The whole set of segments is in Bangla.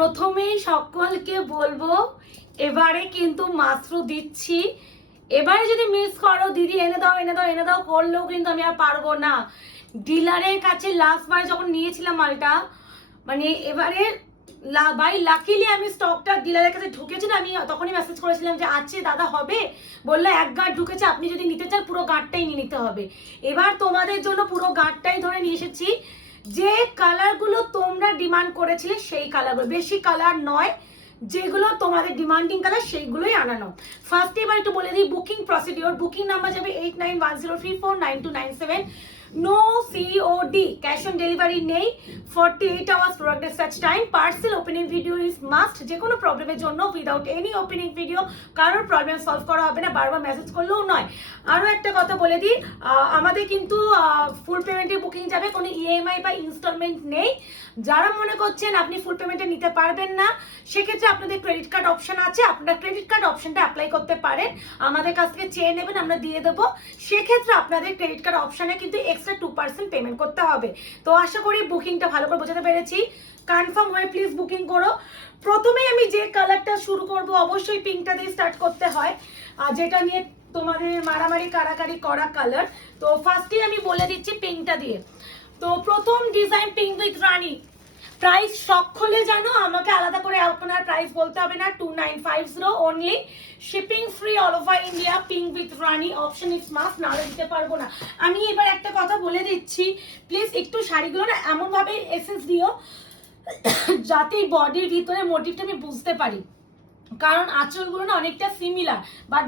প্রথমেই সকলকে বলবো এবারে কিন্তু মাত্র দিচ্ছি। এবারে যদি মিস করো দিদি এনে দাও এনে দাও এনে দাও করলেও কিন্তু আমি আর পারবো না। ডিলারের কাছে লাস্ট বার যখন নিয়েছিলাম মালটা, মানে এবারে বাই লাকিলি আমি স্টকটা ডিলারের কাছে ঢুকেছিল, আমি তখনই মেসেজ করেছিলাম যে আছে দাদা হবে, বললো এক গাঁট ঢুকেছে, আপনি যদি নিতে চান পুরো গাঁটটাই নিয়ে নিতে হবে। এবার তোমাদের জন্য পুরো গাঁটটাই ধরে নিয়ে এসেছি। যে কালারগুলো তোমরা ডিমান্ড করেছিলে সেই কালারগুলো, বেশি কালার নয়, যেগুলো তোমাদের ডিমান্ডিং কালার সেইগুলোই আনানো। ফার্স্ট এবার একটু বলে দিই বুকিং প্রসিডিওর। বুকিং নাম্বার যাবে 8910349297। No COD, cash on delivery নেই। 48 hours product dispatch time. Parcel opening video is must. যে কোনো প্রবলেমের জন্য উইদাউট এনি ওপেনিং ভিডিও কারোর প্রবলেম সলভ করা হবে না, বারবার মেসেজ করলেও নয়। আরও একটা কথা বলে দিই, আমাদের কিন্তু ফুল পেমেন্টে বুকিং যাবে, কোনো ইএমআই বা ইনস্টলমেন্ট নেই। যারা মনে করছেন আপনি ফুল পেমেন্টে নিতে পারবেন না, সেক্ষেত্রে আপনাদের ক্রেডিট কার্ড অপশন আছে, আপনারা ক্রেডিট কার্ড অপশনটা অ্যাপ্লাই করতে পারেন, আমাদের কাছ থেকে চেয়ে নেবেন, আমরা দিয়ে দেবো। সেক্ষেত্রে আপনাদের ক্রেডিট কার্ড অপশনে কিন্তু এক্সট্রা 2% পেমেন্ট করতে হবে। তো আশা করি বুকিংটা ভালো করে বোঝাতে পেরেছি। কনফার্ম হয়ে প্লিজ বুকিং করো। প্রথমেই আমি যে কালারটা শুরু করব, অবশ্যই পিঙ্কটা দিয়ে স্টার্ট করতে হয়, যেটা নিয়ে তোমাদের মারামারি কারাকারি করা কালার। তো ফার্স্টেই আমি বলে দিচ্ছি পিঙ্কটা দিয়ে। তো প্রথম design pink with Rani. Price শখ হলে জানো, আমাকে আলাদা করে আপনার প্রাইস বলতে হবে না। 2950 only, shipping free all over India. Pink with Rani option is must, নাহলে দিতে পারবো না। আমি এবার একটা কথা বলে দিচ্ছি, প্লিজ একটু শাড়িগুলো না এমন ভাবে এসেন্স দিও যাতে বডির ভিতরে মোটিভটা আমি বুঝতে পারি, কারণ আঁচলগুলো না অনেকটা সিমিলার, বাট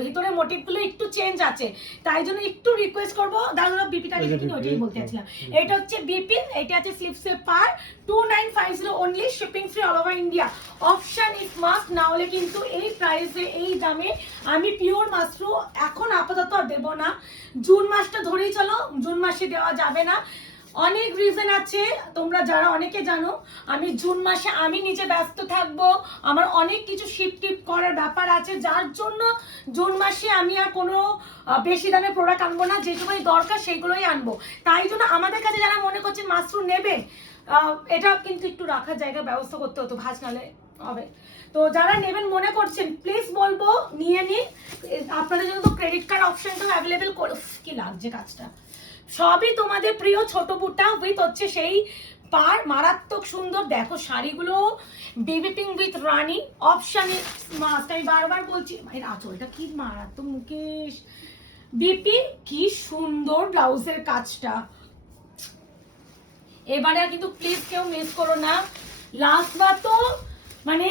ভিতরে মোটিভগুলো একটু চেঞ্জ আছে। তাই জন্য একটু রিকোয়েস্ট করবো, দাদা বিপিটা ওইটাই বলতে চাচ্ছিলাম। এটা হচ্ছে বিপি, এটা আছে স্লিপসে পার। 2950 only, shipping free all over India. Option is must, না হলে কিন্তু এই প্রাইসে এই দামে আমি পিওর মাশরু এখন আপাতত দেবো না। জুন মাসটা ধরেই চলো, জুন মাসে দেওয়া যাবে না। অনেক রিজন আছে, তোমরা যারা অনেকে জানো আমি জুন মাসে আমি নিজে ব্যস্ত থাকবো, আমার অনেক কিছু শিফট টিপ করার ব্যাপার আছে, যার জন্য জুন মাসে আমি আর কোনো বেশি দামে প্রোডাক্ট আনবো না, যেটুকুই দরকার সেইগুলোই আনবো। তাই জন্য আমাদের কাছে যারা মনে করছেন মাশরু নেবে, এটা কিন্তু একটু রাখার জায়গা ব্যবস্থা করতে হতো, ভাজ নালে হবে। তো যারা নেবেন মনে করছেন প্লিজ বলবো নিয়ে নিন। আপনাদের জন্য তো ক্রেডিট কার্ড অপশনটাও অ্যাভেলেবেল করে, কি লাগছে কাজটা, সবই তোমাদের প্রিয় ছোট বুটা উইথ হচ্ছে সেই পার, মারাত্মক সুন্দর। দেখো শাড়িগুলো baby pink with Rani, option must. আমি বারবার বলছি এর আঁচলটা কি মারাত্মক মুকেশ। বিপি কি সুন্দর ব্লাউজের কাজটা। এবারে কিন্তু প্লিজ কেউ মিস করো না। লাস্ট বার তো মানে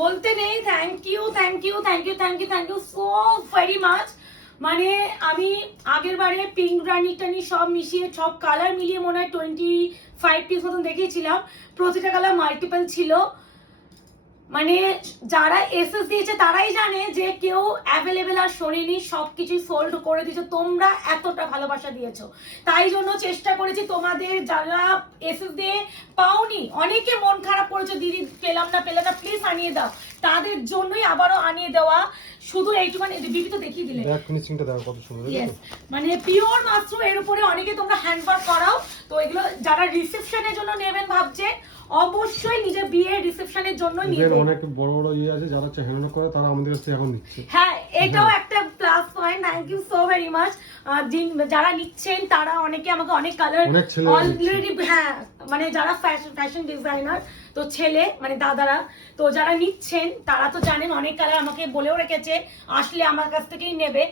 বলতে নেই, thank you thank you thank you thank you thank you so very much. মানে আমি আগের বারে পিঙ্ক রানি টানি সব মিশিয়ে, সব কালার মিলিয়ে মনে হয় 25 পিস মতন দেখিয়েছিলাম, প্রতিটা কালার মাল্টিপল ছিল। মানে যারা এসএস দিয়েছে তারাই জানে যে কেউ অ্যাভেলেবেল আর শোনেনি, সবকিছুই সোল্ড করে দিয়েছো, তোমরা এতটা ভালোবাসা দিয়েছো। তাই জন্য চেষ্টা করেছি তোমাদের যারা এসএস দিয়ে পাওনি, অনেকে মন খারাপ করেছো দিদি পেলাম না পেলাম না, প্লিজ আনিয়ে দাও, তাদের জন্যই আবারও আনিয়ে দেওয়া। শুধু এইটুখানি বিবি তো দেখিয়ে দিলে, ফিনিশিংটা দেখো কত সুন্দর। মানে পিওর মাত্র। এর উপরে অনেকে তোমরা হ্যান্ডওয়ার্ক করাও, তো এগুলো যারা রিসেপশনের জন্য নেবেন ভাবছে, অবশ্যই নিজের বিয়ের রিসেপশনের জন্য নিয়ে নেবেন। অনেক বড় বড় ইয়ে আছে যারা হ্যান্ডওয়ার্ক করে, তারা আমাদের কাছে এখন নিচ্ছে। হ্যাঁ, এটাও একটা plus point. Thank you so very much. যারা নিচ্ছেন তারা অনেকে আমাকে অনেক কালার অলরেডি, হ্যাঁ মানে যারা ফ্যাশন ডিজাইনার, তো ছেলে মানে দাদারা, তো যারা নিচ্ছেন তারা তো জানেন অনেক কালার আমাকে বলেও রেখেছে আসলে আমার কাছ থেকেই নেবে।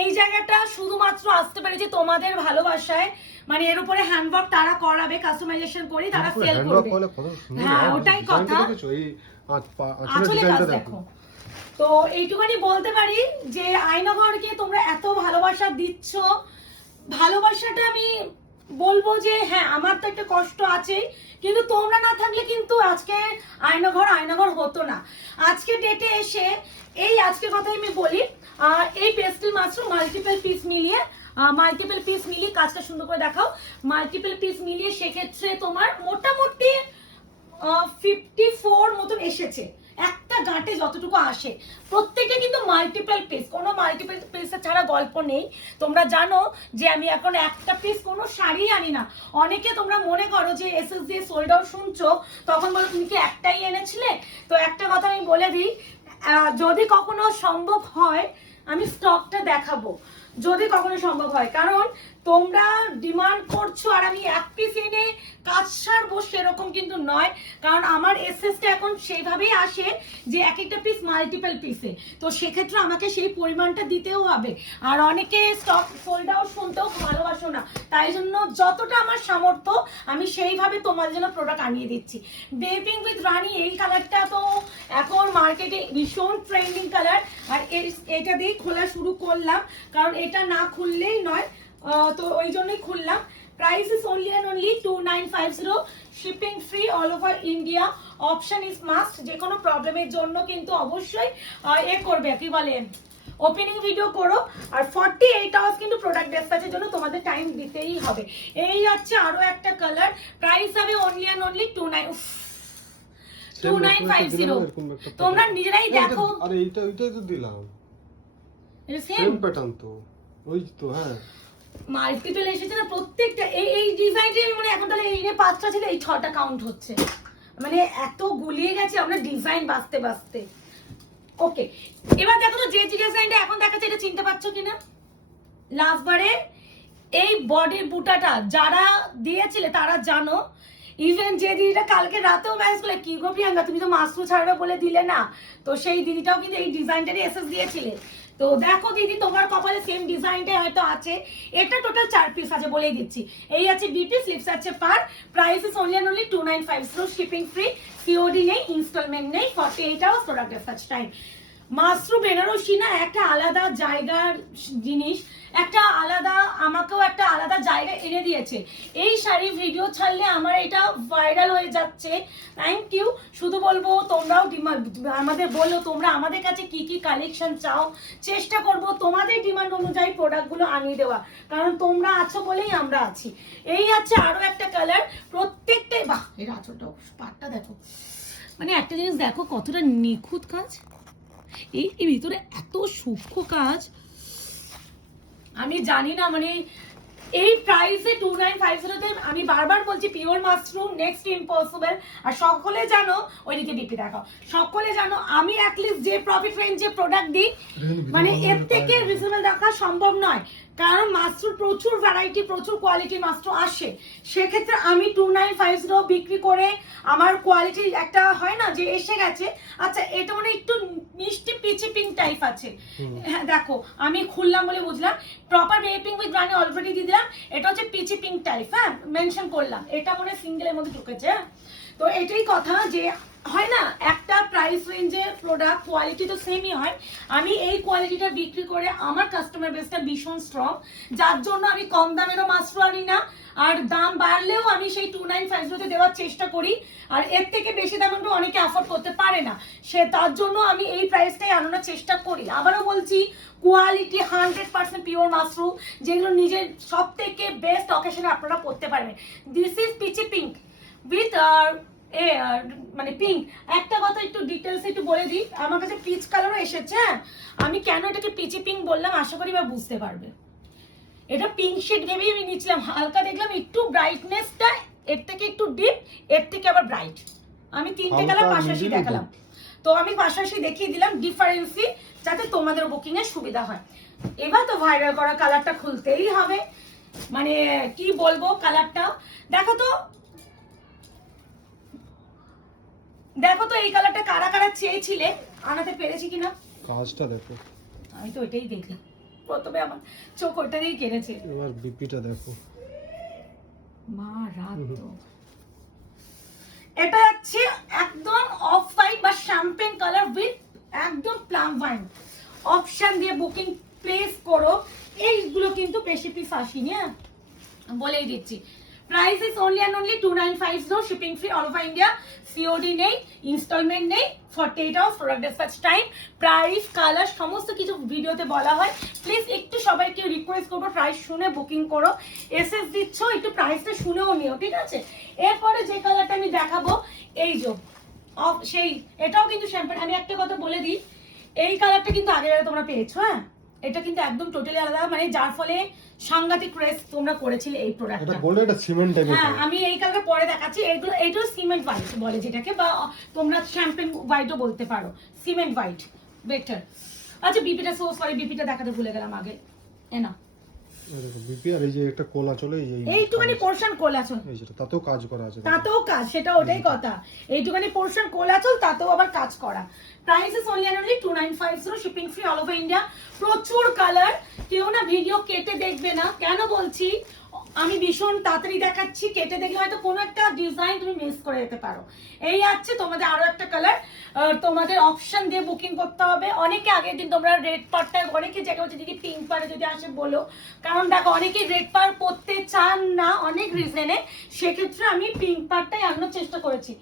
এই জায়গাটা শুধুমাত্র আসতে পেরেছে তোমাদের ভালোবাসায়। মানে এর উপরে হ্যান্ডওয়ার্ক তারা করাবে, কাস্টমাইজেশন করে তারা সেল করবে। হ্যাঁ ওটাই কথা, আসলে কাজ দেখো। তো এইটুখানি বলতে পারি যে আয়নাঘরকে তোমরা এত ভালোবাসা দিচ্ছ, ভালোবাসাটা আমি বলবো যে হ্যাঁ আমার তো একটা কষ্ট আছে, কিন্তু তোমরা না থাকলে কিন্তু আজকে আয়নাঘর হতো না। আজকে ডেটে এসে এই আজকের কথাই আমি বলি, এই পেস্টেল মাশরু মাল্টিপল পিস মিলিয়ে কাজটা সুন্দর করে দেখাও। মাল্টিপল পিস মিলিয়ে সেক্ষেত্রে তোমার মোটামুটি 54 মতন এসেছে। একটা গাঁটে যতটুকু আসে প্রত্যেকটা কিন্তু মাল্টিপল পিস, কোনো মাল্টিপল পিস ছাড়া গল্প নেই। তোমরা জানো যে আমি এখন একটা পিস কোনো শাড়ি আনি না। অনেকে তোমরা মনে করো যে এসএস দিয়ে সোল্ড আউট শুনছো, তখন বলো তুমি কি একটাই এনেছিলে। তো একটা কথা আমি বলে দিই, যদি কখনো সম্ভব হয় আমি স্টকটা দেখাবো, যদি কখনো সম্ভব হয়। কারণ তোমরা ডিমান্ড করছো আর আমি এক পিস এনে কাজ সারবো সেরকম কিন্তু নয়। কারণ আমার এসএসটা এখন সেইভাবেই আসে যে এক একটা পিস মাল্টিপল পিসে, তো সেক্ষেত্রে আমাকে সেই পরিমাণটা দিতেও হবে। আর অনেকে স্টক সোল্ড আউট শুনতেও ভালোবাসো না, তাই জন্য যতটা আমার সামর্থ্য আমি সেইভাবে তোমার জন্য প্রোডাক্ট আনিয়ে দিচ্ছি। বেপিং উইথ রানী এই কালারটা তো এখন মার্কেটে ভীষণ ট্রেন্ডিং কালার, আর এটা দিয়েই খোলা শুরু করলাম, কারণ এটা না খুললেই নয়, তো ওই জন্যই খুললাম। Price is only and only 2950, shipping free all over India, option is must. যে কোনো প্রবলেমের জন্য কিন্তু অবশ্যই করবে, কি বলে, ওপেনিং ভিডিও করো। আর 48 আওয়ার্স কিন্তু প্রোডাক্ট ডিসপ্যাচের জন্য তোমাদের টাইম দিতেই হবে। এই হচ্ছে আরো একটা কালার, প্রাইস হবে অনলি অ্যান্ড অনলি 2950। তোমরা নিজেরাই দেখো। আরে ওইটাই তো দিলাম, এটা সেম সেম প্যাটার্ন তো, ওই তো। হ্যাঁ, মার্কেটে এসেছে না প্রত্যেকটা, এই ডিজাইনটা মানে এখন তাহলে এই যে 5টা ছিল, এই 6টা কাউন্ট হচ্ছে, মানে এত গুলিয়ে গেছে আমরা ডিজাইন বাছতে বাছতে। ওকে, এবার দেখো তো যে ডিজাইনটা এখন দেখাচ্ছে এটা চিনতে পারছো কিনা। লাস্ট বারে এই বডির বুটাটা যারা দিয়েছিলে তারা জানো। ইভেন যে দিদিটা কালকে রাতেও ম্যাসেজ করলে, কি গো প্রিয়াঙ্কা তুমি তো মাশরু ছাড়বে বলে দিলে না, তো সেই দিদিটাও কিন্তু এই ডিজাইনটারই এসএস দিয়েছিলে। তো দেখো দিদি তোমার কপালে সেম ডিজাইনটাই হয়তো আছে। এটা টোটাল 4 পিস আছে বলেই দিচ্ছি। এই আছে বিপি, স্লিপস আছে পার, price is only only 2950, shipping free, COD নেই, ইনস্টলমেন্ট নেই, 48 hours product dispatch time. Mashru Banarasi না একটা আলাদা জায়গার জিনিস, একটা আলাদা, আমাকেও একটা আলাদা জায়গা এনে দিয়েছে। এই শাড়ি ভিডিও ছাড়লে আমার এটা ভাইরাল হয়ে যাচ্ছে, থ্যাংক ইউ। শুধু বলবো তোমরাও আমাদের বলো তোমরা আমাদের কাছে কি কি কালেকশন চাও, চেষ্টা করব তোমাদের ডিমান্ড অনুযায়ী প্রোডাক্টগুলো আনিয়ে দেওয়া, কারণ তোমরা আছো বলেই আমরা আছি। এই আছে আরো একটা কালার, প্রত্যেকটাই বাহ, এর আঁচলটা পাটটা দেখো, মানে একটা জিনিস দেখো কতটা নিখুঁত কাজ, এই ভিতরে এত সূক্ষ্ম কাজ। আমি জানি না মানে এই প্রাইসে 2950 তে আমি বারবার বলছি পিওর মাশরুম, নেক্সট ইম্পসিবল। আর সকলে জানো, ওইদিকে বিপি দেখাও, সকলে জানো আমি অ্যাটলিস্ট যে প্রফিট রেঞ্জে প্রোডাক্ট দিই, মানে এর থেকে রিজনেবল রাখা সম্ভব নয়। কারণ মাশরুম প্রচুর ভ্যারাইটি, প্রচুর কোয়ালিটির মাশরুম আসে, সেক্ষেত্রে আমি 2950 বিক্রি করে আমার কোয়ালিটি একটা হয় না যে এসে গেছে। আচ্ছা এটা মানে একটু মিষ্টি পিচি পিঙ্ক টাইপ আছে, হ্যাঁ দেখো আমি খুললাম বলে বুঝলাম, প্রপার বেপিং উইথ রানী অলরেডি দিয়ে দিলাম। এটা হচ্ছে পিচি পিঙ্ক টাইপ, হ্যাঁ মেনশন করলাম, এটা মনে সিঙ্গেলের মধ্যে ঢুকেছে। তো এটাই কথা যে হয় না একটা প্রাইস রেঞ্জের প্রোডাক্ট কোয়ালিটি তো সেমই হয়। আমি এই কোয়ালিটিটা বিক্রি করে আমার কাস্টমার বেসটা ভীষণ স্ট্রং, যার জন্য আমি কম দামেরও মাশরু আনি না, আর দাম বাড়লেও আমি সেই 2950 দেওয়ার চেষ্টা করি। আর এর থেকে বেশি দাম কিন্তু অনেকে অ্যাফোর্ড করতে পারে না, সে তার জন্য আমি এই প্রাইসটাই আনানোর চেষ্টা করি। আবারও বলছি কোয়ালিটি 100% পিওর মাশরু, যেগুলো নিজের সব থেকে বেস্ট অকেশনে আপনারা পড়তে পারবেন। This is peachy pink with মানে পিঙ্ক। একটা কথা একটু ডিটেলস একটু বলে দিই, আমার কাছে পিচ কালারও এসেছে, আমি কেন এটাকে পিচি পিঙ্ক বললাম আশা করি বা বুঝতে পারবে। এটা পিঙ্ক শেড ভেবেই আমি নিচ্ছিলাম, হালকা দেখলাম একটু ব্রাইটনেসটা এর থেকে একটু ডিপ, এর থেকে আবার ব্রাইট। আমি তিনটে কালার পাশাপাশি দেখালাম, তো আমি পাশাপাশি দেখিয়ে দিলাম ডিফারেন্সি, যাতে তোমাদের বুকিং এর সুবিধা হয়। এবার তো ভাইরাল করা কালারটা খুলতেই হবে, মানে কি বলবো কালারটা দেখো তো, দেখো তো এই কালারটা কারা কারা চেয়েছিলে, আনাতে পেরেছি কিনা কাজটা দেখো। আমি তো ওইটাই দেখলাম প্রথমে, আমার চোখ ওটাই কেড়েছে। এবার বিপিটা দেখো, মা রাত তো। এটা হচ্ছে একদম অফ হোয়াইট বা শ্যাম্পেন কালার উইথ একদম প্লাম ওয়াইন। অপশন দিয়ে বুকিং প্লেস করো, এইগুলো কিন্তু বেশি পিস আসেনি, হ্যাঁ বলেই দিচ্ছি। Price is only and only 2950, shipping free all over India, COD নেই, ইনস্টলমেন্ট নেই, 48 hours product dispatch time. Price colour সমস্ত কিছু ভিডিওতে বলা হয়, প্লিজ একটু সবাইকে রিকোয়েস্ট করবো প্রাইস শুনে বুকিং করো। এসএস দিচ্ছ একটু প্রাইসটা শুনেও নিও, ঠিক আছে। এরপরে যে কালারটা আমি দেখাবো, এই যে সেই এটাও কিন্তু শ্যাম্পেন। আমি একটা কথা বলে দিই, এই কালারটা কিন্তু আগের বারে তোমরা পেয়েছো, হ্যাঁ এটা কিন্তু একদম টোটালি আলাদা, মানে যার ফলে সাংঘাতিক রেস তোমরা করেছিলে এই এটা প্রোডাক্টটা। গোল্ড, এটা সিমেন্ট টাইপের। হ্যাঁ আমি এই কালারটা পরে দেখাচ্ছি। এইগুলো সিমেন্ট হোয়াইট বলে যেটাকে, বা তোমরা শ্যাম্পেন হোয়াইটও বলতে পারো, সিমেন্ট হোয়াইট বেটার। আচ্ছা বিপিটা, সো সরি বিপিটা দেখাতে ভুলে গেলাম আগে। না এই দেখো বিপি, আর এই যে একটা কোলা চলে এইটুখানি পোর্শন কোলাচল, এই যেটা তাতেও কাজ করা আছে। তাতেও কাজ, সেটা ওটাই কথা, এইটুখানি পোর্শন কোলাচল তাতেও আবার কাজ করা। Price is only 2950, shipping free all over India. প্রচুর কালার, কেউ না ভিডিও কেটে দেখবে না, কেন বলছি আমি ভীষণ তাড়াতাড়ি দেখাচ্ছি, কেটে দেখলে হয়তো কোনো একটা ডিজাইন তুমি মিস করে যেতে পারো। এই আছে তোমাদের আরো একটা কালার, তোমাদের অপশন দিয়ে বুকিং করতে হবে। অনেকে আগের দিন তোমরা রেড পারটা, অনেকে জায়গা হচ্ছে যদি পিঙ্ক পারে যদি আসে বলো, কারণ দেখো অনেকে রেড পার পরতে চান না অনেক রিজনে, সেক্ষেত্রে আমি পিঙ্ক পারটাই আনানোর চেষ্টা করেছি।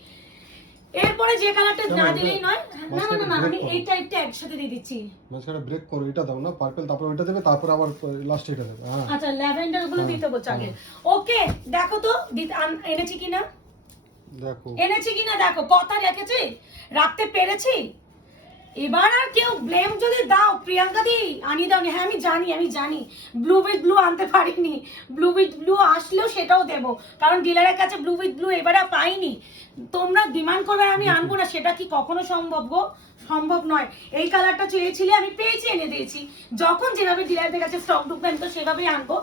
এরপরে যে কালারটা না দিলেই নয়, না না না আমি এই টাইপটা একসাথে দিয়ে দিচ্ছি। মাঝখানে ব্রেক করো, এটা দাও না পার্পল, তারপর ওইটা দেবে, তারপর আবার লাস্ট এটা দেবে। হ্যাঁ আচ্ছা ল্যাভেন্ডার গুলো দিতে বলছো আগে। ওকে দেখো তো এনেছি কিনা, দেখো এনেছি কিনা দেখো, কথা রেখেছি, রাখতে পেরেছি। এবার আর কেউ ব্লেম যদি দাও প্রিয়াঙ্কা দি আনিয়ে দাওনি, হ্যাঁ আমি জানি ব্লু উইথ ব্লু আনতে পারিনি, ব্লু উইথ ব্লু আসলেও সেটাও দেবো, কারণ ডিলারের কাছে ব্লু উইথ ব্লু এবারে পাইনি। তোমরা ডিমান্ড করবে আমি আনবো না, সেটা কি কখনো সম্ভব গো? সম্ভব নয়। এই কালারটা চেয়েছিলে আমি পেয়েছি, এনে দিয়েছি। যখন যেভাবে ডিলারদের কাছে স্টক ঢুকবে আমি তো সেভাবেই আনবো।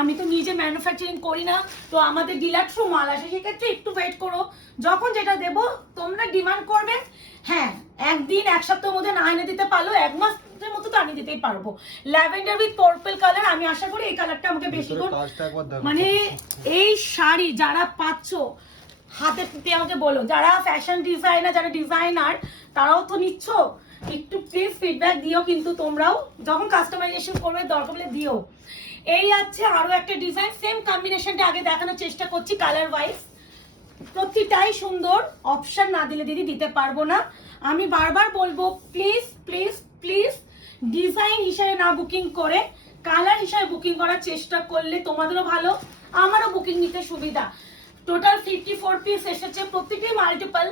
আমি তো নিজে ম্যানুফ্যাকচারিং করি না, তো আমাদের ডিলার থ্রু মাল আসে, সেক্ষেত্রে একটু ওয়েট করো, যখন যেটা দেবো তোমরা ডিমান্ড করবে। হ্যাঁ একদিন এক সপ্তাহের মধ্যে না এনে দিতে পারলো, এক মাসের মতো তো আমি দিতেই পারবো। ল্যাভেন্ডার উইথ পার্পল কালার, আমি আশা করি এই কালারটা আমাকে বেশি করে, মানে এই শাড়ি যারা পাচ্ছো হাতে পেয়ে আমাকে বলো, যারা ফ্যাশন ডিজাইনার, যারা ডিজাইনার তারাও তো নিচ্ছ, একটু প্লিজ ফিডব্যাক দিও, কিন্তু তোমরাও যখন কাস্টমাইজেশন করবে দরকার হলে দিও। এই আছে আরো একটা ডিজাইন, সেম কম্বিনেশনটা আগে দেখানোর চেষ্টা করছি কালার ওয়াইজ, প্রতিটাই সুন্দর। অপশন না দিলে দিদি দিতে পারবো না। আমি বারবার বলবো প্লিজ প্লিজ প্লিজ ডিজাইন হিসাবে না বুকিং করে কালার হিসাবে বুকিং করার চেষ্টা করলে তোমাদেরও ভালো, আমারও বুকিং নিতে সুবিধা। টোটাল 54 পিস এসেছে, প্রত্যেকটি মাল্টিপল,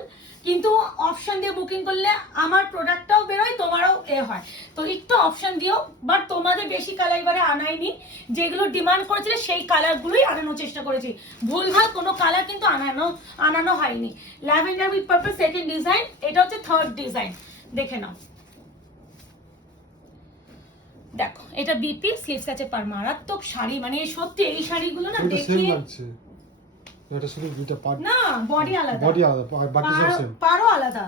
কিন্তু অপশন দিয়ে বুকিং করলে আমার প্রোডাক্টটাও বেরোয়, তোমারও হয়। তো একটু অপশন দিও, বাট তোমাদের বেশি কালার এবারে আনাইনি, যেগুলো ডিমান্ড করেছিলে সেই কালারগুলোই আনানোর চেষ্টা করেছি, ভুলভাল কোনো কালার কিন্তু আনানো হয়নি। Lavender with purple second design, এটা হচ্ছে থার্ড ডিজাইন, দেখে নাও। দেখো এটা বিপি স্লিভস আছে পার, মারাত্মক শাড়ি, মানে সত্যি এই শাড়িগুলো না দেখিয়ে, এটা শুধু দুটো পার্ট না বডি আলাদা, বডি আলাদা, আর বাকি সব সেম, পারও আলাদা,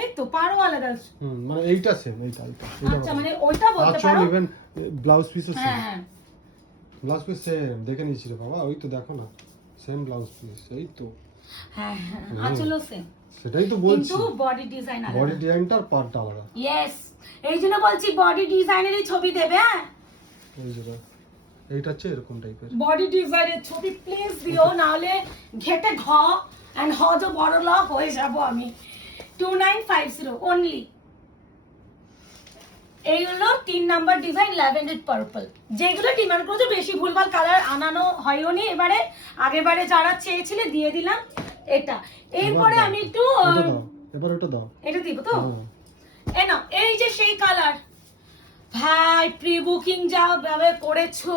এই তো পারও আলাদা। মানে এইটা সেম, এইটা আচ্ছা মানে ওইটা বলতে আচ্ছা, পারো, ইভেন ব্লাউজ পিসও সেম, হ্যাঁ ব্লাউজ পিস সেম, দেখে নিয়েছি রে বাবা, ওই তো দেখো না সেম ব্লাউজ পিস, এই তো হ্যাঁ আঁচলও সেম, সেটাই তো বলছি, কিন্তু বডি ডিজাইন আলাদা, বডি ডিজাইনটা আর পার্টটা আলাদা। ইয়েস, এই জন্য বলছি বডি ডিজাইনেরই ছবি দেবে, হ্যাঁ এই যেটা এইটা হচ্ছে এরকম টাইপের বডি ডিজাইনের ছবি প্লিজ দিও, না হলে ঘেটে ঘ এন্ড হ যে বড় ল হয়ে যাব আমি। 2950 অনলি। এই হলো 3 নাম্বার ডিজাইন ল্যাভেন্ডার পার্পল, যেগুলো ডিমান্ড করেছো, বেশি ভুলভাল কালার আনানো হয়নি এবারে, আগেরবারে যারা চেয়েছিলে দিয়ে দিলাম এটা। এরপরে আমি একটু এবার ওটা দাও, এটা দিব তো, এই নাও, এই যে সেই কালার, ভাই প্রি বুকিং যা ভাবে করেছো,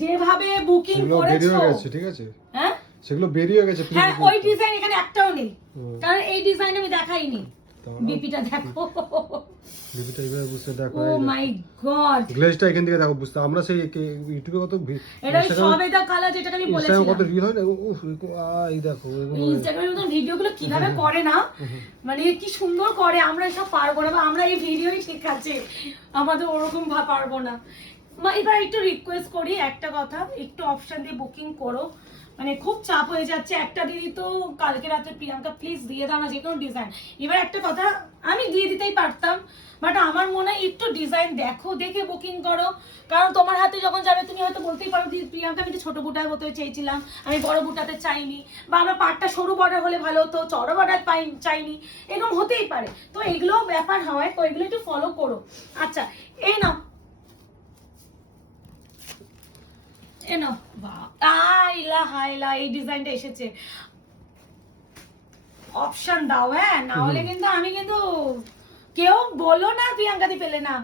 যেভাবে বুকিং করেছো, বেরিয়ে গেছে, ঠিক আছে, হ্যাঁ সেগুলো বেরিয়ে গেছে, হ্যাঁ ওই ডিজাইন এখানে একটাও নেই, কারণ এই ডিজাইন আমি দেখাইনি। বিপিটা দেখো, বিপিটা এবারে বুঝতে দেখো, ও মাই গড, গ্লেজটা এখান থেকে দেখো, বুঝতে আমরা সেই ইউটিউবে কত এটা সবেদা কালার যেটা আমি বলেছিলাম, কত রিল হয় না, উফ এই দেখো ইনস্টাগ্রামে মতন ভিডিওগুলো কিভাবে করে না, মানে কি সুন্দর করে, আমরা এসব পারবো না, বা আমরা এই ভিডিওই ঠিক আছে, আমাদের ওরকম পারবো না। এবার একটু রিকোয়েস্ট করি একটা কথা, একটু অপশন দিয়ে বুকিং করো, মানে খুব চাপ হয়ে যাচ্ছে। একটা দিদি তো কালকে রাতে প্রিয়াঙ্কা প্লিজ দিয়ে দাও না যে কোনো ডিজাইন, এবার একটা কথা আমি দিয়ে দিতেই পারতাম, বাট আমার মনে হয় একটু ডিজাইন দেখো, দেখে বুকিং করো, কারণ তোমার হাতে যখন যাবে তুমি হয়তো বলতেই পারো প্রিয়াঙ্কা আমি তো ছোট বুটার মতো চেয়েছিলাম, আমি বড় বুটাতে চাইনি, বা আমার পাটটা সরু বর্ডার হলে ভালো হতো, চড়া বর্ডার চাইনি, এরকম হতেই পারে, তো এগুলো ব্যাপার হয়, তো এগুলো একটু ফলো করো। আচ্ছা এই নাও, এই ডিজাইনটা এসেছে, অপশন দাও, হ্যাঁ, না হলে কিন্তু আমি কিন্তু কেউ বলো না প্রিয়াঙ্কাদি পেলে না।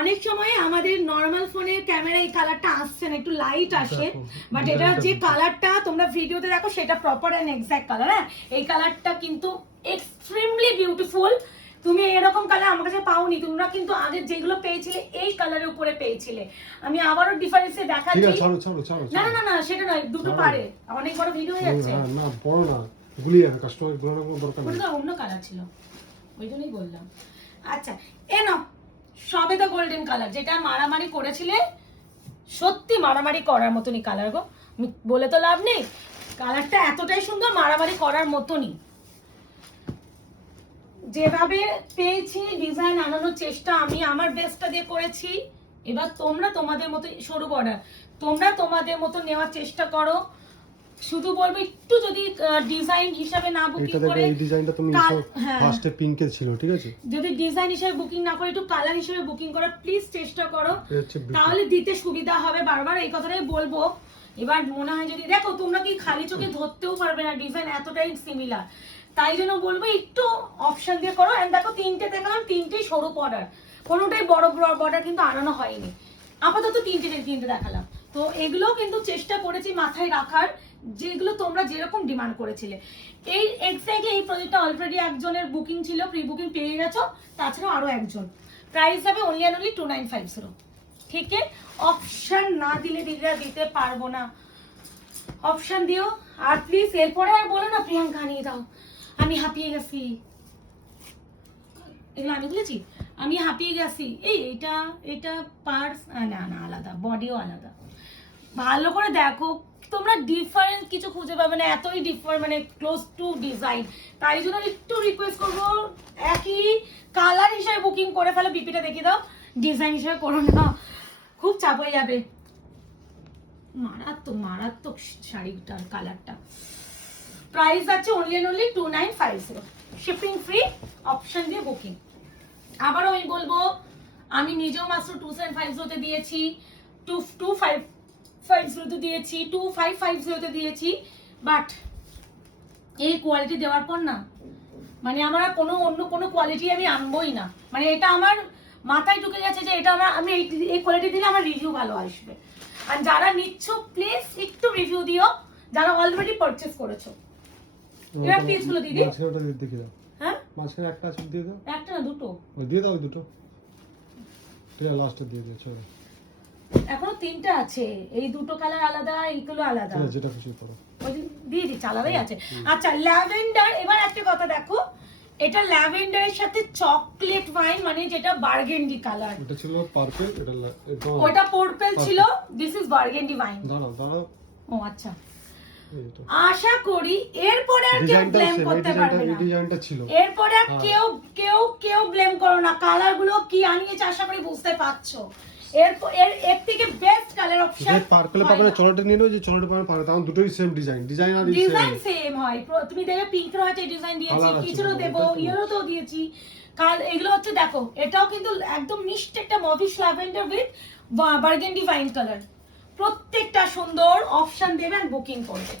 অনেক সময় আমাদের নর্মাল ফোনের ক্যামেরা এই কালারটা আসছে না, একটু লাইট আসে, বাট এটা যে কালারটা তোমরা ভিডিওতে দেখো সেটা প্রপার এন্ড এক্সাক্ট কালার। হ্যাঁ, এই কালারটা কিন্তু এক্সট্রিমলি বিউটিফুল। তুমি এরকম কালার আমার কাছে পাওনি, তোমরা কিন্তু আগে যেগুলো পেয়েছিলে এই কালারের উপরে পেয়েছিলে। আমি আবারও ডিফারেন্সে ঠিক দেখাচ্ছি। আছে, ছাড়ো ছাড়ো ছাড়ো। না না না সেটা নয়, দুটো ছাড়ো। পারে, অনেক বড় ভিডিও হয়ে যাচ্ছে। না বড় না, গুলিয়ে যাবে, কাস্টমার গুলানোর কোনো দরকার নেই। ওটা তো অন্য কালার ছিল, ওই জন্যই বললাম। আচ্ছা, এ নাও সবে তো গোল্ডেন কালার, যেটা মারামারি করেছিলে, সত্যি মারামারি করার মতনই কালার গো, বলে তো লাভ নেই। কালারটা এতটাই সুন্দর, মারামারি করার মতনই। যেভাবে পেয়েছি ডিজাইন আনানোর চেষ্টা আমি আমার বেস্টটা দিয়ে করেছি। এবার তোমরা তোমাদের মতো, সরু বর্ডার, তোমরা তোমাদের মতো নেওয়ার চেষ্টা করো। শুধু বলবো একটু যদি ডিজাইন হিসাবে না বুকিং এটা দেখো, করে, এই ডিজাইনটা তুমি হ্যাঁ, ফার্স্টে পিঙ্কে ছিল, ঠিক আছে, যদি ডিজাইন হিসেবে বুকিং না করে একটু কালার হিসেবে বুকিং করার প্লিজ চেষ্টা করো, এটা হচ্ছে তাহলে দিতে সুবিধা হবে। বারবার এই কথাটাই বলবো। এবার মনে হয় যদি দেখো তোমরা কি খালি চোখে ধরতেও পারবে না, ডিজাইন এতটাই সিমিলার, তাই জন্য বলবো একটু অপশন দিয়ে করো। এন্ড দেখো তিনটে দেখালাম, তিনটেই সরু বর্ডার, কোনোটাই বড় বর্ডার কিন্তু আনানো হয়নি। আপাতত তিনটে দেখালাম। তো এগুলো কিন্তু চেষ্টা করেছি মাথায় রাখার, যেগুলো তোমরা যেরকম ডিমান্ড করেছিলে। এই এক্স্যাক্টলি এই প্রজেক্টটা অলরেডি একজনের বুকিং ছিল, প্রি বুকিং পেয়ে গেছো, তাছাড়াও আরো একজন। প্রাইস হবে অনলি 2950। ঠিক আছে, অপশন না দিলে দিদিরা দিতে পারবো না, অপশন দিও। আর প্লিজ এরপরে আর বলো না প্রিয়াঙ্কা নিয়ে দাও, আমি হাঁপিয়ে গেছি, এগুলো আমি বলেছি আমি হাঁপিয়ে গেছি। এটা এটা পার্স না না আলাদা, বডিও আলাদা। ভালো করে দেখো, তোমরা ডিফারেন্স কিছু খুঁজে পাবে না, এতই মানে ক্লোজ টু ডিজাইন। তাই জন্য একটু রিকোয়েস্ট করবো, একই কালার হিসেবে বুকিং করে ফেলো, বিপিটা দেখিয়ে দাও, ডিজাইন হিসেবে করো না, খুব চাপ হয়ে যাবে। মারাত্মক মারাত্মক শাড়িটার কালারটা। প্রাইস আছে অনলি 2950, শিপিং ফ্রি, অপশন দিয়ে বুকিং। আবারও আমি বলবো, আমি নিজেও মাত্র 2750 তে দিয়েছি, 2550 তে দিয়েছি, 2550 তে দিয়েছি, বাট এই কোয়ালিটি দেওয়ার পর না, মানে আমার আর অন্য কোনো কোয়ালিটি আমি আনবোই না। মানে এটা আমার মাথায় ঢুকে গেছে যে এটা আমি এই কোয়ালিটি দিলে আমার রিভিউ ভালো আসবে। আর যারা নিচ্ছ প্লিজ একটু রিভিউ দিও, যারা অলরেডি পারচেজ করেছো। এবার পিসগুলো দিদি, মাঝখানেটা দেখে দাও, হ্যাঁ মাঝখানে একটা আছে, দিয়ে দাও, একটা না দুটো, ওই দিয়ে দাও, ওই দুটো, ঠিক আছে, লাস্টে দিয়ে দিও, চলো। এখনো তিনটা আছে, এই দুটো কালার আলাদা, এইগুলো আলাদা, ঠিক আছে, যেটা খুশি করো, ওই যে দিয়ে দিচ্ছি, আলাদাই আছে। আচ্ছা, ল্যাভেন্ডার, এবার একটা কথা দেখো, এটা ল্যাভেন্ডারের সাথে চকলেট ওয়াইন, মানে যেটা বার্গেন্ডি কালার। এটা ছিল পার্পল, এটা ওটা পার্পল ছিল, দিস ইজ বার্গেন্ডি ওয়াইন। দাঁড়াও দাঁড়াও, ও আচ্ছা, আশা করি এরপরে আর কেউ ডিজাইনটা ব্লেম সেম, এই করতে পারবে না, ডিজাইনটা ছিল, এরপরে আর কেউ ব্লেম করো না। কালার গুলো কি আনিয়েছে আশা করি বুঝতে পারছো। এর থেকে বেস্ট কালার অপশন যে পার্পলে পাবে না, চলটা নিয়ে নাও, যে চলটা পাবে পারে, তখন দুটোই সেম ডিজাইন আর ডিজাইন সেম হয়। তুমি দেখবে পিঙ্কের হয়তো ডিজাইন দিয়েছি, কালার আছে, কিছুরও দেবো, ইয়েলোতেও দিয়েছি। এগুলো হচ্ছে দেখো, এটাও কিন্তু একদম মিষ্টি একটা mauvish lavender with burgundy wine colour, প্রত্যেকটা সুন্দর। অপশন দেবেন, বুকিং করবে।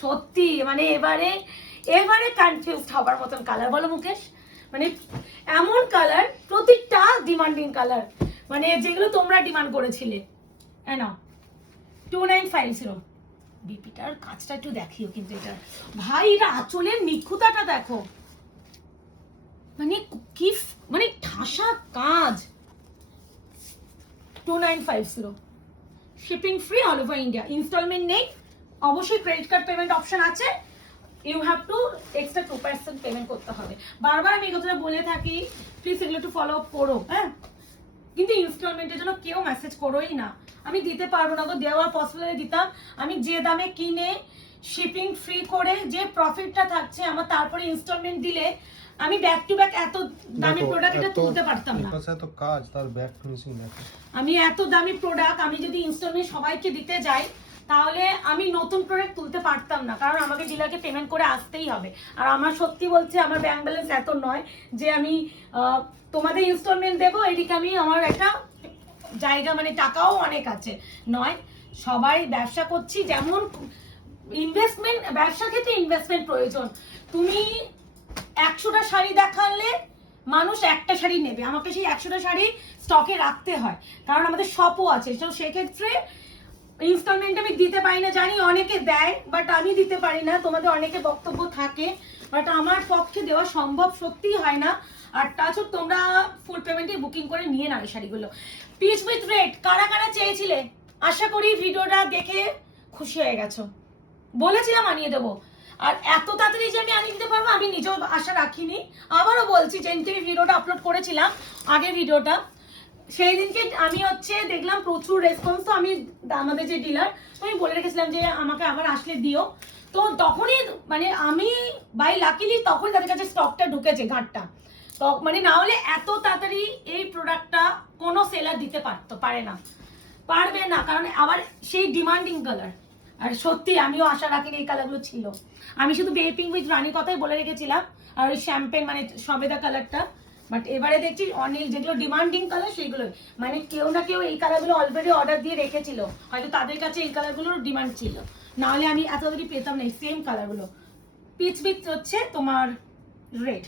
সত্যি মানে এবারে কনফিউজড হবার মতন কালার, বলো মুকেশ, মানে এমন কালার, প্রত্যেকটা ডিমান্ডিং কালার, মানে যেগুলো তোমরা ডিমান্ড করেছিলে। না 2950, বিপিটার কাজটা একটু দেখিও কিন্তু, এটা ভাই, এটা আঁচলের নিখুঁতাটা দেখো, মানে কি মানে ঠাসা কাজ। 2950, shipping free all over India, instalment নেই, অবশ্যই ক্রেডিট কার্ড পেমেন্ট অপশন আছে, you have to extra 2% payment করতে হবে। বারবার আমি এই কথাটা বলে থাকি, প্লিজ এগুলো একটু ফলো আপ করো, হ্যাঁ। কিন্তু ইনস্টলমেন্টের জন্য কেউ মেসেজ করোই না, আমি দিতে পারবো না গো, দেওয়ার পসিবল দিতাম। আমি যে দামে কিনে শিপিং ফ্রি করে যে প্রফিটটা থাকছে আমার, তারপরে ইনস্টলমেন্ট দিলে আমি ব্যাক টু ব্যাক এত দামি প্রোডাক্ট এটা তুলতে পারতাম না। এত কাজ, তার ব্যাক ফিনিশিং দেখো, আমি এত দামি প্রোডাক্ট আমি যদি ইনস্টলমেন্ট সবাইকে দিতে যাই, তাহলে আমি নতুন প্রোডাক্ট তুলতে পারতাম না, কারণ আমাকে ডিলারকে পেমেন্ট করে আসতেই হবে। আর আমার সত্যি বলছি, আমার ব্যাংক ব্যালেন্স এত নয় যে আমি তোমাদের ইনস্টলমেন্ট দেবো, এদিকে আমি আমার একটা জায়গা, মানে টাকাও অনেক আছে নয়। সবাই ব্যবসা করছি, যেমন ইনভেস্টমেন্ট, ব্যবসা ক্ষেত্রে ইনভেস্টমেন্ট প্রয়োজন। তুমি 100টা শাড়ি দেখালে মানুষ একটা শাড়ি নেবে, আমাকে সেই 100টা শাড়ি স্টকে রাখতে হয়, কারণ আমাদের শপও আছে। তো সেক্ষেত্রে ইনস্টলমেন্ট আমি দিতে পারি না, জানি অনেকে দেয়, বাট আমি দিতে পারি না। তোমাদের অনেকে বক্তব্য থাকে, বাট আমার পক্ষে দেওয়া সম্ভব সত্যিই হয় না। আর তাছাড়া তোমরা ফুল পেমেন্টে বুকিং করে নিয়ে নাও এই শাড়িগুলো। পিচ উইথ রেড কারা কারা চেয়েছিলে, আশা করি ভিডিওটা দেখে খুশি হয়ে গেছো। বলেছিলাম আনিয়ে দেবো, আর এত তাড়াতাড়ি যে আমি আনিয়ে দিতে পারবো আমি নিজেও আশা রাখিনি। আবারও বলছি, যেদিন থেকে ভিডিওটা আপলোড করেছিলাম, আগের ভিডিওটা, সেই দিনকে আমি দেখলাম প্রচুর রেসপন্স। তো আমি আমাদের যে ডিলার, আমি বলে রেখেছিলাম যে আমাকে আবার আসলে দিও। তো তখনই মানে আমি বাই লাকিলি তখনই তাদের কাছে স্টকটা ঢুকেছে ঘাটটা। তো মানে না হলে এত তাড়াতাড়ি এই প্রোডাক্টটা কোনো সেলার দিতে পারবে না, কারণ আবার সেই ডিমান্ডিং কালার। আর সত্যি আমিও আশা রাখিনি এই কালারগুলো ছিল। আমি শুধু বেবি পিঙ্ক উইথ রানী কথাই বলে রেখেছিলাম, আর ওই শ্যাম্পেন মানে সবেদা কালারটা। বাট এবারে দেখছি অনেক যেগুলো ডিমান্ডিং কালার সেইগুলো, মানে কেউ না কেউ এই কালারগুলো অলরেডি অর্ডার দিয়ে রেখেছিল, হয়তো তাদের কাছে এই কালারগুলোর ডিমান্ড ছিল, না হলে আমি এত তাড়াতাড়ি পেতাম না এই সেম কালারগুলো। পিচ পিচ হচ্ছে তোমার রেড।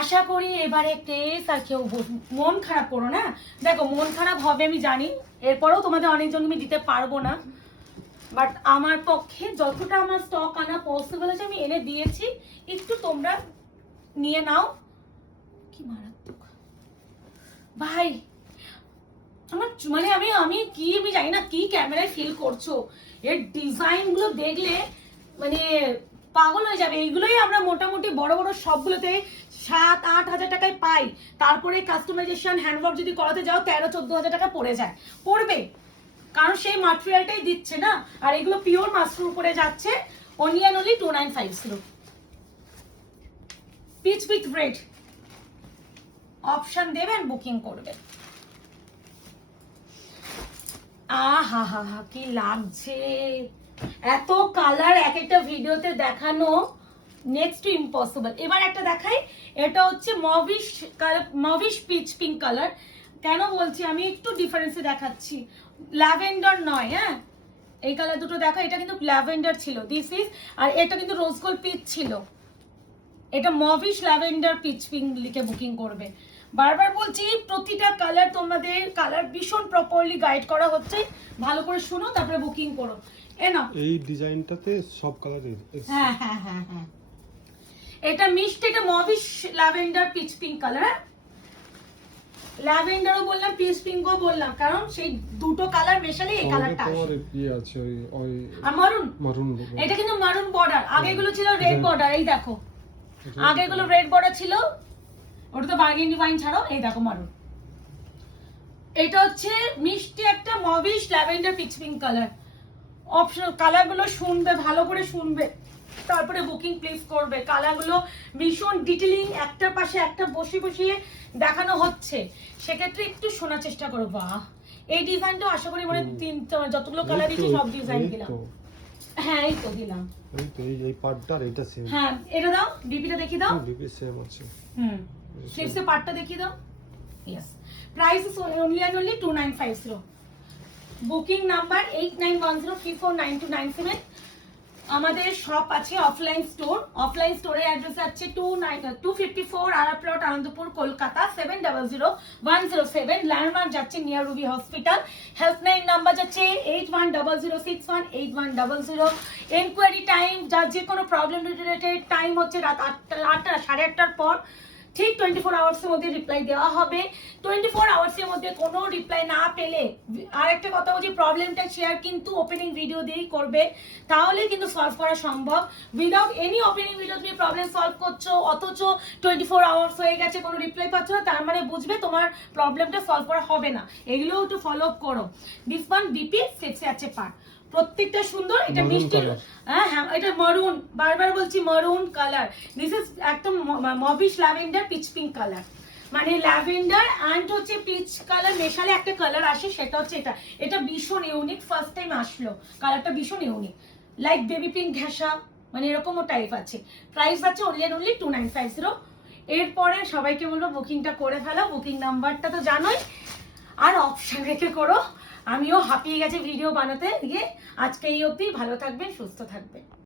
আশা করি এবারে কেস আর কেউ মন খারাপ করো না। দেখো মন খারাপ হবে আমি জানি, এরপরেও তোমাদের অনেকজন আমি দিতে পারবো না, বাট আমার পক্ষে যতটা আমার স্টক আনা পসিবল আছে আমি এনে দিয়েছি। একটু তোমরা নিয়ে নাও। কি মারাত্মক ভাই আমার, মানে আমি কি আমি জানি না কি ক্যামেরায় ফিল করছো, এর ডিজাইন গুলো দেখলে মানে পাগল হয়ে যাবে। এইগুলোই আমরা মোটামুটি বড় বড় সবগুলোতে 7-8 হাজার টাকায় পাই। তারপরে কাস্টমাইজেশন হ্যান্ডওয়ার্ক যদি করাতে যাও 13-14 হাজার টাকা পড়বে, কারণ সেই ম্যাটেরিয়ালটাই দিচ্ছে না। আর এগুলো পিওর মাশরুম উপরে যাচ্ছে, only and only 2950। Peach with red option দেবেন, বুকিং করবেন। আহা হা হা কি লাগছে, এত কালার এক একটা ভিডিওতে দেখানো নেক্সট টু ইম্পসিবল। এবার একটা দেখাই, এটা হচ্ছে মভিশ পিচ পিঙ্ক কালার। কেন বলছি আমি একটু ডিফারেন্সে দেখাচ্ছি, ল্যাভেন্ডার নয়। হ্যাঁ, এই কালার দুটো দেখো, এটা কিন্তু ল্যাভেন্ডার ছিল দিস ইজ, আর এটা কিন্তু রোজ গোল্ড পিচ ছিল। এটা মভিশ ল্যাভেন্ডার পিচ পিঙ্ক লিখে বুকিং করবে। বারবার বলছি প্রতিটা কালার তোমাদের কালার ভীষণ প্রপারলি গাইড করা হচ্ছে, ভালো করে শুনো তারপরে বুকিং করো। এই ডিজাইনটাতে সব কালারের। হ্যাঁ হ্যাঁ হ্যাঁ হ্যাঁ, এটা মিষ্টি, এটা mauvish lavender peach pink colour. ল্যাভেন্ডারও বললাম, পিচ পিঙ্কও বললাম, কারণ সেই দুটো কালার মেশালে এই কালারটা আসে। তোমার কি আছে ওই আর মারুন, এটা কিন্তু মারুন বর্ডার, আগেগুলো ছিল রেড বর্ডার। এই দেখো আগেগুলো রেড বর্ডার ছিল, ওটা তো বার্গেন্ডি ওয়াইন ছাড়াও। এই দেখো মারুন, এটা হচ্ছে মিষ্টি একটা mauvish lavender peach pink colour. Option কালারগুলো শুনবে, ভালো করে শুনবে, তারপরে বুকিং প্লেস করবে। কালারগুলো ভীষণ ডিটেইলিং, একটার পাশে একটা বসিয়ে দেখানো হচ্ছে, সেক্ষেত্রে একটু শোনার চেষ্টা করো। বাহ, এই ডিজাইনটা আশা করি মানে যতগুলো কালার দিয়েছি সব ডিজাইন দিলাম। হ্যাঁ এই তো দিলাম, এই পার্টটা এটা সেম। হ্যাঁ এটা দাও, বিপিটা দেখিয়ে দাও। বিপি সেম আছে। স্লিভসের পার্টটা দেখিয়ে দাও। Yes, price is only and only 2950। Booking number 8910349297। আমাদের শপ আছে অফলাইন স্টোরের অ্যাড্রেস আছে 254 আরা প্লট, আনন্দপুর, কলকাতা 700107। ল্যান্ডমার্ক যাচ্ছে near Ruby hospital. Helpline number যাচ্ছে 8100618100। এনকোয়ারি টাইম, যার যে কোনো প্রবলেম রিলেটেড টাইম হচ্ছে রাত 8টা 8:30টার পর। ঠিক 24 আওয়ার্সের মধ্যে রিপ্লাই দেওয়া হবে। 24 আওয়ার্সের মধ্যে কোনো রিপ্লাই না পেলে, আর একটা কথা বলছি, প্রবলেমটা শেয়ার কিন্তু ওপেনিং ভিডিও দিয়েই করবে, তাহলে কিন্তু সলভ করা সম্ভব। উইদাউট এনি ওপেনিং ভিডিও তুমি প্রবলেম সলভ করছো, অথচ 24 আওয়ার্স হয়ে গেছে কোনো রিপ্লাই পাচ্ছ না, তার মানে বুঝবে তোমার প্রবলেমটা সলভ করা হবে না। এগুলোও একটু ফলো আপ করো। দিস ওয়ান বিপি সেটসে আছে পার, প্রত্যেকটা সুন্দর। এটা মিষ্টি, হ্যাঁ হ্যাঁ, এটা মারুন, বারবার বলছি মারুন কালার। দিস ইজ একদম mauvish lavender peach pink colour, মানে ল্যাভেন্ডার অ্যান্ড হচ্ছে পিচ কালার মেশালে একটা কালার আসে, সেটা হচ্ছে এটা। এটা ভীষণ ইউনিক, ফার্স্ট টাইম আসলো কালারটা, ভীষণ ইউনিক, লাইক বেবি পিঙ্ক ঘেঁষা, মানে এরকমও টাইপ আছে। প্রাইস আছে only and only 2950। এরপরে সবাইকে বলবো বুকিংটা করে ফেলো, বুকিং নাম্বারটা তো জানোই, আর অপশন রেখে করো। আমিও হাঁপিয়ে গেছি ভিডিও বানাতে গিয়ে। আজকে এই অবধি, ভালো থাকবেন, সুস্থ থাকবেন।